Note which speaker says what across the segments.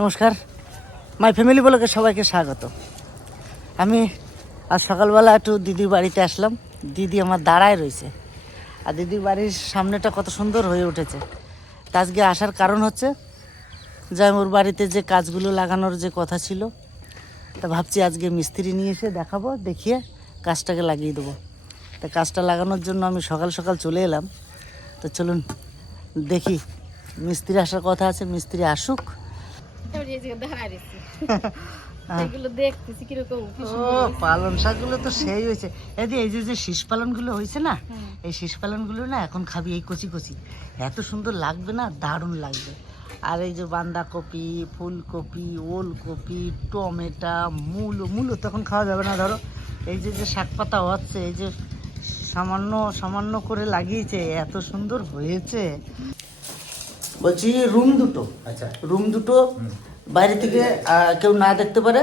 Speaker 1: নমস্কার। My family বলকে সবাইকে স্বাগত। আমি আজ সকালবেলা একটু দিদির বাড়িতে আসলাম। দিদি আমার দাঁড়ায় রয়েছে। আর দিদির বাড়ির সামনেটা কত সুন্দর হয়ে উঠেছে। তা আজকে আসার কারণ হচ্ছে, যে ওর বাড়িতে যে কাজগুলো লাগানোর যে কথা ছিল, তা ভাবছি আজকে মিস্ত্রি নিয়ে এসে দেখাবো, দেখিয়ে কাজটাকে লাগিয়ে দেবো। তা কাজটা লাগানোর জন্য আমি সকাল সকাল চলে এলাম। তো চলুন দেখি মিস্ত্রি আসার কথা আছে, মিস্ত্রি আসুক। পালন শাকগুলো তো সেই হয়েছে। এই যে এই যে যে শীষ পালনগুলো হয়েছে না এই শীষ পালনগুলো না এখন খাবি এই কচি কচি। এত সুন্দর লাগবে না দারুণ লাগবে। আর এই যে বাঁধাকপি ফুলকপি ওলকপি টমেটা মূলো মূলো তখন খাওয়া যাবে না ধরো। এই যে যে শাক পাতা হচ্ছে এই যে সামান্য সামান্য করে লাগিয়েছে এত সুন্দর হয়েছে। বলছি রুম দুটো।
Speaker 2: আচ্ছা।
Speaker 1: রুম দুটো বাইরে থেকে কেউ না দেখতে পারে।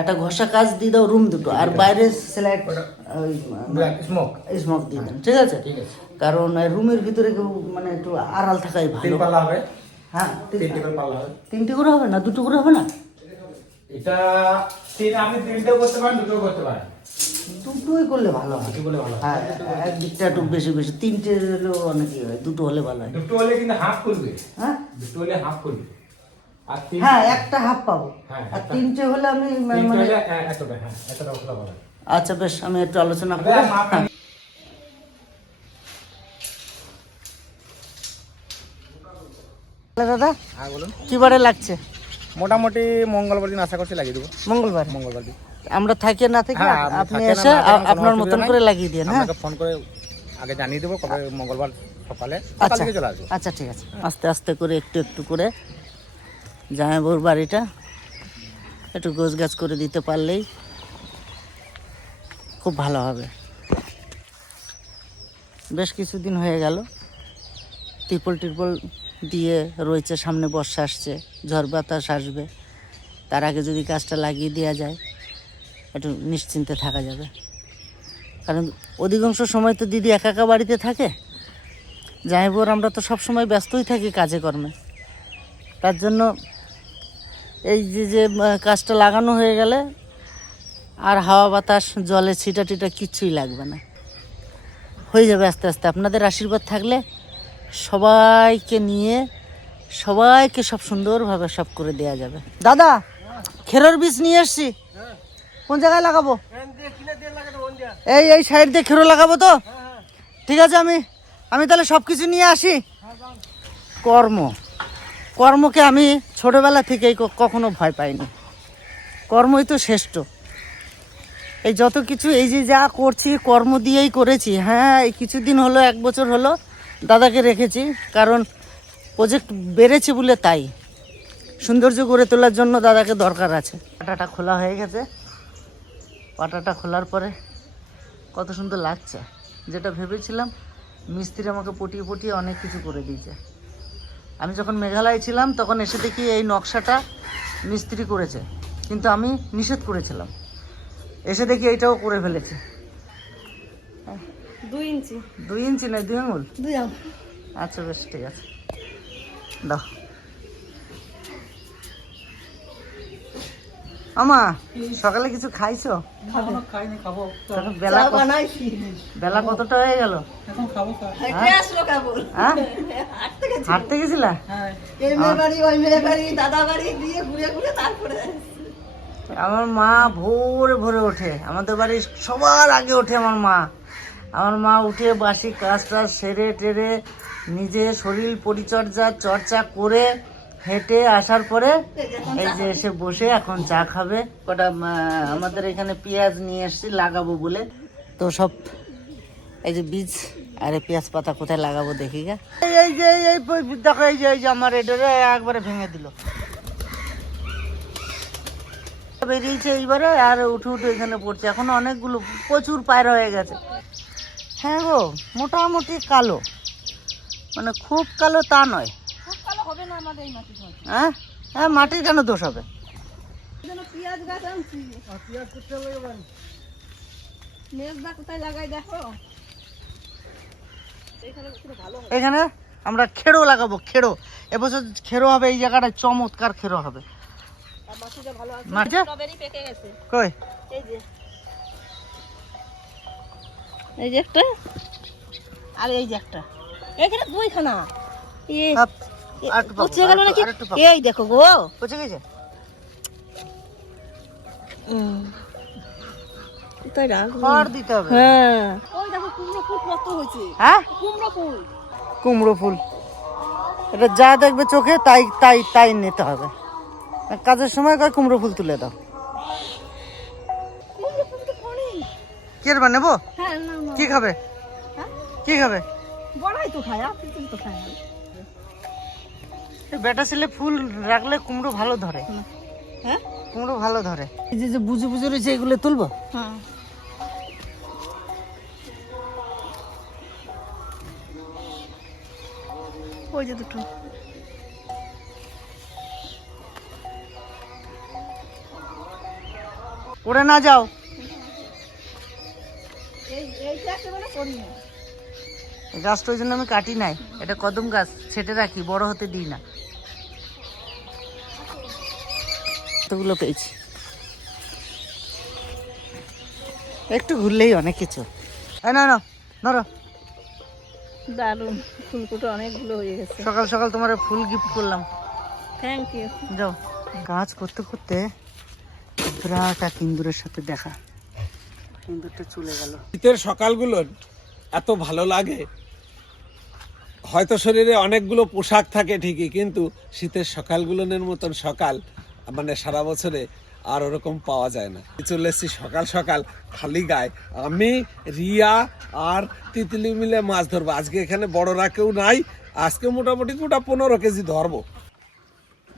Speaker 1: একটা ঘষা কাজ দিয়ে দাও রুম দুটো। আর বাইরে
Speaker 2: ব্ল্যাক স্মোক।
Speaker 1: স্মোক দিয়ে দেন ঠিক আছে? কারণ রুমের ভিতরে কেউ মানে একটু আড়াল থাকাই ভালো।
Speaker 2: হবে।
Speaker 1: হ্যাঁ তিনটে করে হবে না? দুটো করে হবে না?
Speaker 2: এটা তিন আপনি তিনটেও করতে পারেন দুটোও করতে পারেন।
Speaker 1: দুটোই করলে ভালো হয়।
Speaker 2: দুটো বলে ভালো হয়।
Speaker 1: হ্যাঁ একদিকটা একটু বেশি বেশি। তিনটে হলেও অনেকই হয় দুটো হলে ভালো হয়।
Speaker 2: দুটো হলে কিন্তু হাফ খুলবে
Speaker 1: হ্যাঁ?
Speaker 2: দুটো হলে হাফ খুলবে আর তিন
Speaker 1: হ্যাঁ একটা হাফ পাবো।
Speaker 2: হ্যাঁ,
Speaker 1: আর তিনটে হলে আমি মানে
Speaker 2: হ্যাঁ, এতটা হ্যাঁ এতটা পাবে
Speaker 1: আচ্ছা বেশ আমি একটু আলোচনা করে। হ্যাঁ। দাদা।
Speaker 2: হ্যাঁ
Speaker 1: কি বারে লাগছে?
Speaker 2: মোটামুটি মঙ্গলবার দিন আশা করছি লাগিয়ে দেবো।
Speaker 1: মঙ্গলবার?
Speaker 2: মঙ্গলবার দিন।
Speaker 1: আমরা থাকি না থাকি
Speaker 2: হ্যাঁ, আপনি
Speaker 1: এসে
Speaker 2: না
Speaker 1: আপনার মতন করে লাগিয়ে দিন হ্যাঁ
Speaker 2: ফোন করে আগে জানিয়ে দেবো কবে মঙ্গলবার সকালে
Speaker 1: আচ্ছা।
Speaker 2: থেকে চলে আসব।
Speaker 1: আচ্ছা ঠিক আছে। আস্তে আস্তে করে একটু একটু করে জামাইবুর বাড়িটা একটু গোছ গাছ করে দিতে পারলেই খুব ভালো হবে। বেশ কিছুদিন হয়ে গেল ত্রিপল টিপল দিয়ে রয়েছে সামনে বর্ষা আসছে ঝড় বাতাস আসবে তার আগে যদি গাছটা লাগিয়ে দেওয়া যায় একটু নিশ্চিন্তে থাকা যাবে। কারণ অধিকাংশ সময় তো দিদি একা একা বাড়িতে থাকে। যাই যাইবোর আমরা তো সব সময় ব্যস্তই থাকি কাজে কর্মে। তার জন্য এই যে যে কাজটা লাগানো হয়ে গেলে আর হাওয়া বাতাস, জলে ছিটা টিটা কিচ্ছুই লাগবে না। হয়ে যাবে আস্তে আস্তে। আপনাদের আশীর্বাদ থাকলে সবাইকে নিয়ে, সবাইকে সব সুন্দরভাবে সব করে দেয়া যাবে। দাদা, খেরোর বীজ নিয়ে এসছি কোন জায়গায় লাগাবো? এই এই সাইড দিয়ে খেরো লাগাবো তো? ঠিক আছে আমি আমি তাহলে সব কিছু নিয়ে আসি। কর্ম। কর্মকে আমি ছোটবেলা থেকেই কখনো ভয় পাইনি। কর্মই তো শ্রেষ্ঠ। এই যত কিছু এই যে যা করছি কর্ম দিয়েই করেছি হ্যাঁ এই কিছুদিন হলো এক বছর হলো দাদাকে রেখেছি কারণ প্রজেক্ট বেড়েছে বলে তাই। সৌন্দর্য করে তোলার জন্য দাদাকে দরকার আছে। পাটাটা খোলা হয়ে গেছে। পাটাটা খোলার পরে কত সুন্দর লাগছে। যেটা ভেবেছিলাম মিস্ত্রি আমাকে পটিয়ে পটিয়ে অনেক কিছু করে দিয়েছে। আমি যখন মেঘালয় ছিলাম তখন এসে দেখি এই নকশাটা মিস্ত্রি করেছে। কিন্তু আমি নিষেধ করেছিলাম। এসে দেখি এইটাও করে ফেলেছে।
Speaker 3: দুই ইঞ্চি।
Speaker 1: দুই ইঞ্চি নয় দুই আঙুল?
Speaker 3: দুই আম
Speaker 1: আচ্ছা বেশ ঠিক আছে। দাও। আমা সকালে কিছু খাইছো?
Speaker 2: খাইনি খাব।
Speaker 1: তখন বেলা বেলা কতটা হয়ে গেল?
Speaker 3: কেবল?
Speaker 1: হ্যাঁ?
Speaker 3: হাঁটতে গেছি
Speaker 1: গেছিলা?
Speaker 3: এই মেয়ে বাড়ি ওই মেয়ে বাড়ি দাদা বাড়ি দিয়ে ঘুরে ঘুরে তারপরে
Speaker 1: আমার মা ভোরে ভোরে ওঠে। আমাদের বাড়ির সবার আগে ওঠে আমার মা। আমার মা উঠে বাসি কাজ টাজ সেরে টেরে নিজে শরীর পরিচর্যা চর্চা করে হেঁটে আসার পরে এই যে এসে বসে এখন চা খাবে। কটা আমাদের এখানে পেঁয়াজ নিয়ে এসেছি, লাগাবো বলে। তো সব এই যে বীজ আরে পেঁয়াজ পাতা কোথায় লাগাবো দেখি গা। এই যে, এই- দেখো, এই যে এই যে আমার এটারে একবারে ভেঙে দিল। বেরিয়েছে এইবারে আর উঠে উঠে এখানে পড়ছে। এখন অনেকগুলো, প্রচুর পায়রা হয়ে গেছে। হ্যাঁ গো, মোটামুটি কালো। মানে খুব কালো তা নয়।
Speaker 3: হবে না আমাদের এই মাটি
Speaker 1: হ্যাঁ? হ্যাঁ মাটির কেন দোষ হবে?
Speaker 3: জন্য পেঁয়াজ গাছ আনছি পেঁয়াজ কোথায় লাগাবেন? মেজদা কোথায় লাগাই দেখো? এখানে পুরো ভালো
Speaker 1: এখানে আমরা খেড়ো লাগাবো খেড়ো। এবছর খেড়ো হবে এই জায়গাটায় চমৎকার খেড়ো হবে। মাঠে
Speaker 3: স্ট্রবেরি পেকে গেছে।
Speaker 1: কই?
Speaker 3: এই যে। এই যে একটা। আর এই যে একটা। এখানে দুইখানা। পচে গেল নাকি? এই দেখো গো।
Speaker 1: পচে গেছে?
Speaker 3: তাই
Speaker 1: খড় দিতে হবে।
Speaker 3: হ্যাঁ। ওই দেখো কুমড়ো ফুল কত হয়েছে।
Speaker 1: হ্যাঁ?
Speaker 3: কুমড়ো ফুল।
Speaker 1: কুমড়ো ফুল। এটা যা দেখবে চোখে তাই তাই তাই নিতে হবে। কাজের সময় কয় কুমড়ো ফুল তুলে দাও। কি নেব?
Speaker 3: হ্যাঁ
Speaker 1: কি খাবে?
Speaker 3: হ্যাঁ?
Speaker 1: কি খাবে?
Speaker 3: বড়াই তো খায় আপনি তো খায়।
Speaker 1: বেটা ছেলে ফুল রাখলে কুমড়ো ভালো ধরে।
Speaker 3: হ্যাঁ?
Speaker 1: কুমড়ো ভালো ধরে। এই যে যে বুঝে বুঝে রয়েছে এগুলো তুলবো?
Speaker 3: হ্যাঁ ওই যে দুটো।
Speaker 1: পড়ে না যাও। গাছটা ওই জন্য আমি কাটি নাই। এটা কদম গাছ ছেটে রাখি বড় হতে দিই না। এতগুলো পেয়েছি। একটু ঘুরলেই অনেক কিছু। এই না না ধরো
Speaker 3: দারুণ ফুলকুটো অনেকগুলো হয়ে গেছে।
Speaker 1: সকাল সকাল তোমার ফুল গিফট করলাম।
Speaker 3: থ্যাংক ইউ
Speaker 1: যাও। কাজ করতে করতে বিরাট এক ইন্দুরের সাথে দেখা। ইন্দুরটা চলে গেল।
Speaker 4: শীতের সকালগুলো এত ভালো লাগে। হয়তো শরীরে অনেকগুলো পোশাক থাকে ঠিকই কিন্তু শীতের সকালগুলোর মতন সকাল মানে সারা বছরে আর ওরকম পাওয়া যায় না। চলে এসেছি সকাল সকাল খালি গায়ে আমি রিয়া আর তিতলি মিলে মাছ ধরবো। আজকে এখানে বড়রা কেউ নাই। আজকে মোটামুটি গোটা পনেরো কেজি ধরবো।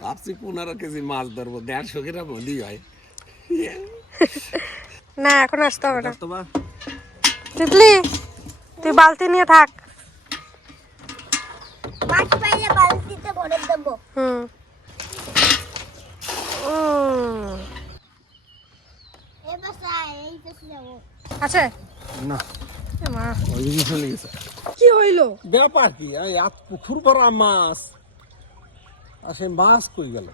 Speaker 4: ভাবছি পনেরো কেজি মাছ ধরবো। দেড়শো গ্রাম হলেই হয়।
Speaker 5: না এখন আসতে হবে না।
Speaker 4: তোমার
Speaker 5: তিতলি তুই বালতি নিয়ে থাক।
Speaker 6: মাছ পাইলে বালতিতে ভরে দেবো।
Speaker 5: হুম উম,
Speaker 6: এবার স্যার এই পাশে যাব
Speaker 5: আছে?
Speaker 4: না।
Speaker 5: এ মা,
Speaker 4: ওইদিকে চলে গেছে
Speaker 5: কি হইল?
Speaker 4: ব্যাপার কি? এত পুকুর ভরা মাছ। আর সে মাছ কই গেল?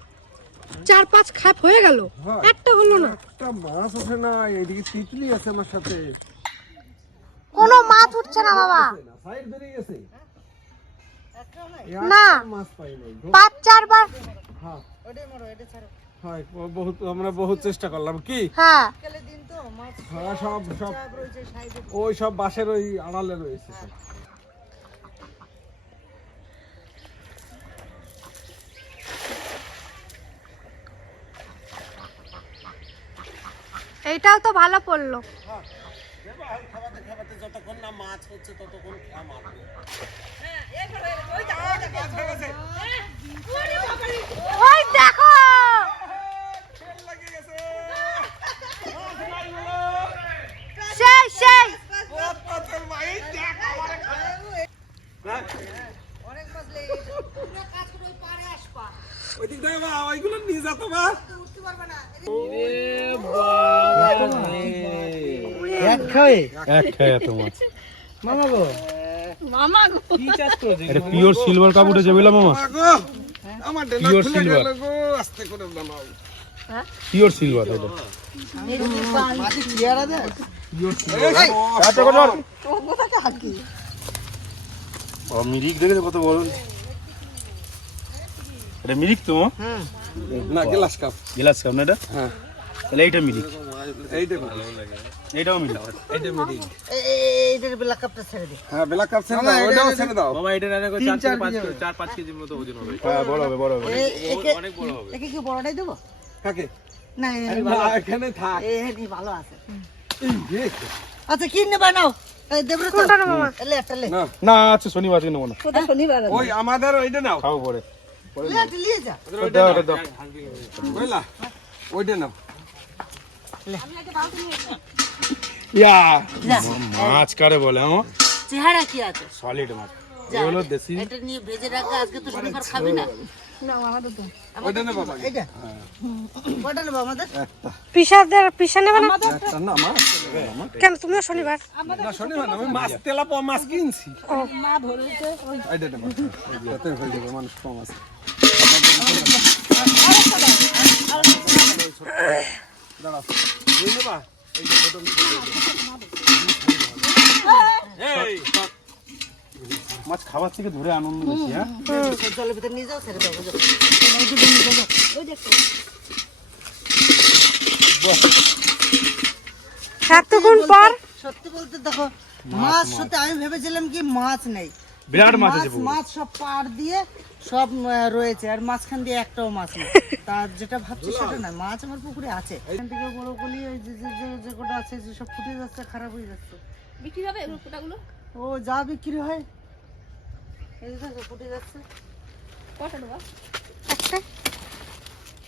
Speaker 5: চার পাঁচ খাপ হয়ে গেল।
Speaker 4: হ্যাঁ।
Speaker 5: একটা হলো না।
Speaker 4: একটা মাছ ওঠে না এদিকে তিতলি আছে আমার সাথে।
Speaker 5: কোনো মাছ উঠছে না বাবা।
Speaker 4: সাইড বেরিয়ে গেছে।
Speaker 5: না
Speaker 4: মাছ পাই নাই
Speaker 5: পাঁচ চারবার।
Speaker 4: হ্যাঁ। হয় বহুত আমরা বহুত চেষ্টা করলাম। কি?
Speaker 5: হ্যাঁ।
Speaker 4: হ্যাঁ সব সব ওই সব বাসের ওই আড়ালে রয়েছে।
Speaker 5: এইটাও তো ভালো পড়ল।
Speaker 4: খাবাতে যতক্ষণ না মাছ হচ্ছে ততক্ষণ
Speaker 5: ওই দেখো!
Speaker 4: ওইদিক থেকে বা ওইগুলো নিয়ে যেত বা
Speaker 1: এক খাওয়ে
Speaker 7: একটাই এত মাছ
Speaker 1: মামা গো।
Speaker 3: মামা গো।
Speaker 7: এটা পিওর সিলভার কাপ উঠেছে বুঝলাম মামা?
Speaker 4: গো আমার ডেলা খুলে গেল গো আস্তে করে বানাও।
Speaker 7: পিওর সিলভার এটা।
Speaker 1: মাটি ক্লিয়ার আছে
Speaker 7: ও মিরিক দেখেছে কত বড়? এটা মিরিক তো
Speaker 4: না গ্লাস কাপ।
Speaker 7: গিলাস কাপ না এটা?
Speaker 4: হ্যাঁ।
Speaker 7: তাহলে এইটা মিরিক এইটাও মিরিক
Speaker 4: এইটা মিডিং
Speaker 1: এইটার বেলা কাপটা ছেড়ে দিই
Speaker 4: হ্যাঁ ব্ল্যাক কাপ ছেড়ে দাও ওটাও ছেড়ে দাও।
Speaker 1: তিন চার কেজি
Speaker 7: হ্যাঁ বড় হবে বড় হবে।
Speaker 1: অনেক বড় হবে। একে কি বড়টাই দেবো?
Speaker 4: কাকে?
Speaker 1: না
Speaker 4: এখানে থাক।
Speaker 1: এ ভালো আছে। আচ্ছা
Speaker 4: না।
Speaker 7: না আচ্ছা শনিবার আজকে না।
Speaker 3: শনিবার
Speaker 4: ওই আমাদের ওইটা নাও।
Speaker 7: খাব পরে।
Speaker 4: ওইটা নাও।
Speaker 7: মাছ কারে বলে হ্যাঁ?
Speaker 1: চেহারা কি আছে?
Speaker 7: সলিড মাছ।
Speaker 1: যা,
Speaker 7: এগুলো দেশি।
Speaker 1: এটা নিয়ে ভেজে রাখবে আজকে তো শনিবার খাবে না।
Speaker 4: ওইটা নে বাবা।
Speaker 1: এইটা কটা নেব আমাদের।
Speaker 4: একটা।
Speaker 5: পিসাদের পিসা নেবে না?
Speaker 4: একটা না মাছ
Speaker 5: কেন তুমিও শনিবার?
Speaker 4: শনিবার আমি মাছ তেলা মাছ কিনছি।
Speaker 3: মা ধরেছে ওই
Speaker 4: এইটা নে বাবা যাতে হয়ে যাবে মানুষ কম আছে।
Speaker 7: মাছ খাবার থেকে ধরে আনন্দ বেশি হ্যাঁ
Speaker 1: জলের ভিতরে নিয়ে যাও ছেড়ে দেবো
Speaker 5: এতক্ষণ পর?
Speaker 1: সত্যি বলতে দেখো মাছ সত্যি আমি ভেবেছিলাম কি মাছ নেই।
Speaker 7: বিরাট মাছ
Speaker 1: মাছ মাছ সব পার দিয়ে সব রয়েছে। আর মাঝখান দিয়ে একটাও মাছ নেই। তার যেটা ভাবছি সেটা না মাছ আমার পুকুরে আছে। এখান থেকে বড় কলি ওই যে যে যে- কটা আছে যে সব ফুটে যাচ্ছে খারাপ হয়ে যাচ্ছে।
Speaker 3: বিক্রি হবে এগুলো
Speaker 1: ও যা বিক্রি হয়। এই দেখো ফুটে যাচ্ছে।
Speaker 3: কটা দেবো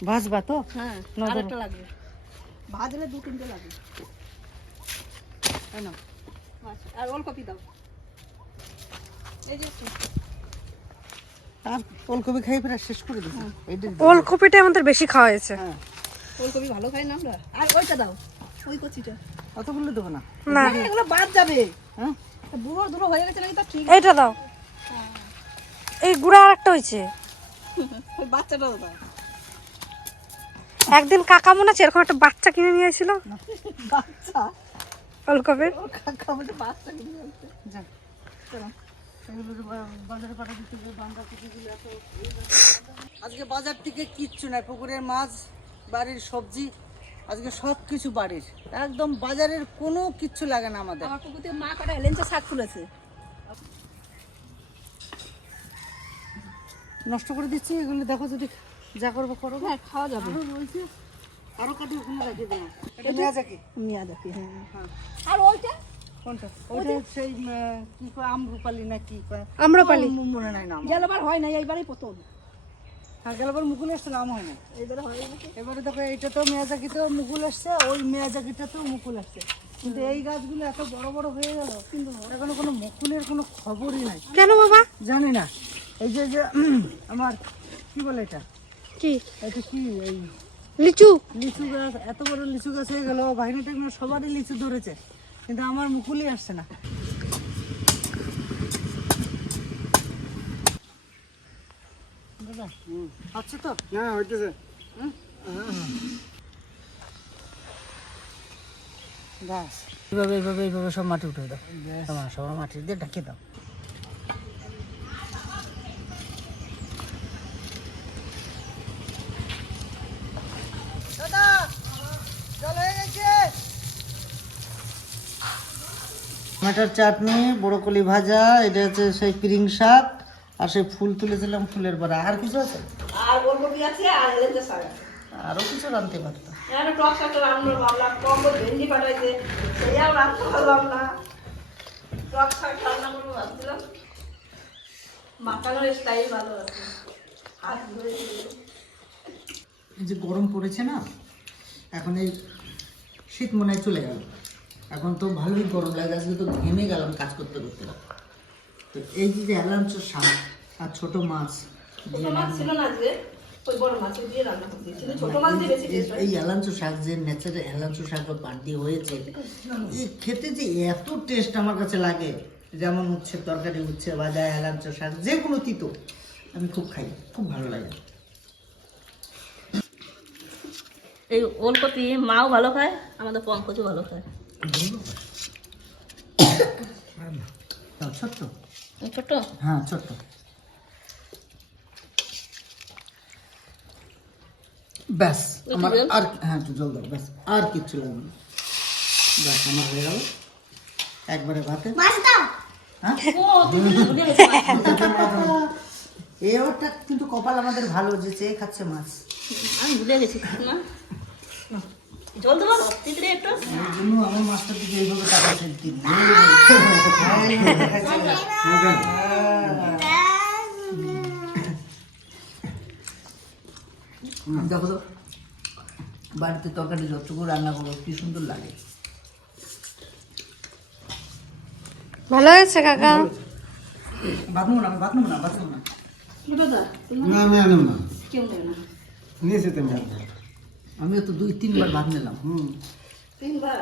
Speaker 1: ভাজবা তো?
Speaker 3: হ্যাঁ
Speaker 1: না,
Speaker 3: একটা লাগবে। ভাজলে দু তিনটে লাগবে
Speaker 1: তাই না
Speaker 3: আচ্ছা, আর ওলকপি দাও। এই যে একটু।
Speaker 1: আর ফুলকপি খাই প্রায় শেষ করে দিচ্ছি এইটা
Speaker 5: ওলকপিটা আমাদের বেশি খাওয়া হয়েছে।
Speaker 1: হ্যাঁ।
Speaker 3: ওলকপি ভালো খাই না আমরা? আর ওইটা দাও ওই কচিটা।
Speaker 1: অতগুলো দেবো না।
Speaker 5: না।
Speaker 3: এগুলো বাদ যাবে।
Speaker 1: হ্যাঁ?
Speaker 3: বুড়ো দুটো হয়ে গেছে নাকি তো ঠিক
Speaker 5: এইটা দাও। এই গুড়া আর একটা হয়েছে।
Speaker 3: ওই বাচ্চাটাও দাও।
Speaker 5: একদিন কাকা মনে আছে এরকম একটা বাচ্চা কিনে নিয়ে এসেছিল?
Speaker 3: বাচ্চা?
Speaker 5: ওলকপির
Speaker 3: কাকা আমাদের বাচ্চা কিনে আনতে
Speaker 1: আজকে বাজার থেকে কিচ্ছু নাই। পুকুরের মাছ বাড়ির সবজি আজকে সব কিছু বাড়ির। একদম বাজারের কোনো কিচ্ছু লাগে না আমাদের।
Speaker 3: আমার মা কটা শাক তুলেছে।
Speaker 1: নষ্ট করে দিচ্ছি এগুলো দেখো যদি যা করব করো।
Speaker 3: হ্যাঁ খাওয়া যাবে।
Speaker 1: আরও ওখানে রেখে দেবো। নেওয়া যাকে
Speaker 3: হ্যাঁ। আর ওইটা?
Speaker 1: কোনটা? ওইটা সেই আহ, কি কয় আমরুপালি না কি কয়?
Speaker 5: আম্রপালি।
Speaker 1: মনে নাই নাম।
Speaker 3: গেলবার হয় না এইবারই প্রথম।
Speaker 1: হ্যাঁ গেলবার মুকুল এসছে নাম হয় না
Speaker 3: এইবারে হয়
Speaker 1: এবারে দেখো এইটা তো মেয়াজাকিতেও মুকুল আসছে ওই মেয়াজাকিটাতেও মুকুল আসছে কিন্তু এই গাছগুলো এত বড় বড় হয়ে গেল কিন্তু এখনও কোনো মুকুলের কোনো খবরই নাই।
Speaker 5: কেন বাবা?
Speaker 1: জানি না। এই যে যে আমার কি বলে এটা?
Speaker 5: কি?
Speaker 1: এটা কি এই
Speaker 5: লিচু?
Speaker 1: লিচু গাছ এত বড় লিচু গাছ হয়ে গেল বাহিনী টাইমে সবারই লিচু ধরেছে। কিন্তু আমার মুকুলই আসছে না। আচ্ছা তো?
Speaker 4: হ্যাঁ হইতেছে।
Speaker 1: ব্যাস এইভাবে এইভাবে এইভাবে সব মাটি উঠে দাও। সবার মাটি দিয়ে ঢাকিয়ে দাও। টমেটোর চাটনি বড়কলি ভাজা এটা হচ্ছে সেই পিরিং শাক আর সেই ফুল তুলেছিলাম ফুলের বড়া। আর কিছু আছে?
Speaker 3: আর ওলকপি আছে? আর হেলেঞ্চা শাক
Speaker 1: আরও কিছু রাঁধতে পারতাম।
Speaker 3: টক শাকটা রান্না ভাবলাম কম ভেন্ডি পাঠাইছে সেইটাও রান্না ভাবলাম না। টক শাক রান্না করব ভাবছিলাম। মাখানোর স্টাইল ভালো আছে। হাত ধরে
Speaker 1: এই যে গরম পড়েছে না এখন এই শীত মনে হয় চলে গেল। এখন তো ভালোই গরম লাগে আজকে তো ঘেমে গেলাম কাজ করতে করতে। তো এই যে যে এলাঞ্চ শাক আর ছোট মাছ
Speaker 3: ছোট মাছ ছিল না আজকে ওই বড় মাছ দিয়ে রান্না করে দিয়েছিল ছোট মাছ দিয়ে বেশি টেস্ট
Speaker 1: এই এলাঞ্চ শাক যে ন্যাচারাল এলাঞ্চ শাক পাট দিয়ে হয়েছে এই খেতে যে এত টেস্ট আমার কাছে লাগে যেমন উচ্ছে তরকারি উচ্ছে ভাজা এলাঞ্চ শাক যে কোনো তিতো আমি খুব খাই খুব ভালো লাগে।
Speaker 3: এই ওলকপি মাও ভালো খায় আমাদের পঙ্কজও ভালো খায়।
Speaker 1: ছোট্ট?
Speaker 3: ছোট
Speaker 1: হ্যাঁ ছোট্ট। ব্যাস আমার আর হ্যাঁ একটু জল দাও ব্যাস আর কিচ্ছু লাগবে না। ব্যাস আমার হয়ে গেল। একবারে ভাতে।
Speaker 6: মাছ দাও।
Speaker 1: হ্যাঁ। এই ওটা কিন্তু কপাল আমাদের ভালো যে চেয়ে খাচ্ছে মাছ।
Speaker 3: আমি ভুলে গেছি না? জল দেবো? তিতরে একটু।
Speaker 1: জন্য আমার মাছটার দিকে এইভাবে টাকা ফেলতে দেখো তো বাড়িতে তরকারি যতটুকু রান্না করব কি সুন্দর লাগে।
Speaker 5: ভালো হয়েছে কাকা?
Speaker 1: বাঁধবো না আমি বাঁধবো না বাঁধবো না।
Speaker 3: দাদা
Speaker 4: না না
Speaker 3: কেউ না
Speaker 4: নিয়েছি
Speaker 1: আমিও তো দুই তিনবার ভাত নিলাম।
Speaker 4: হুম
Speaker 3: তিনবার?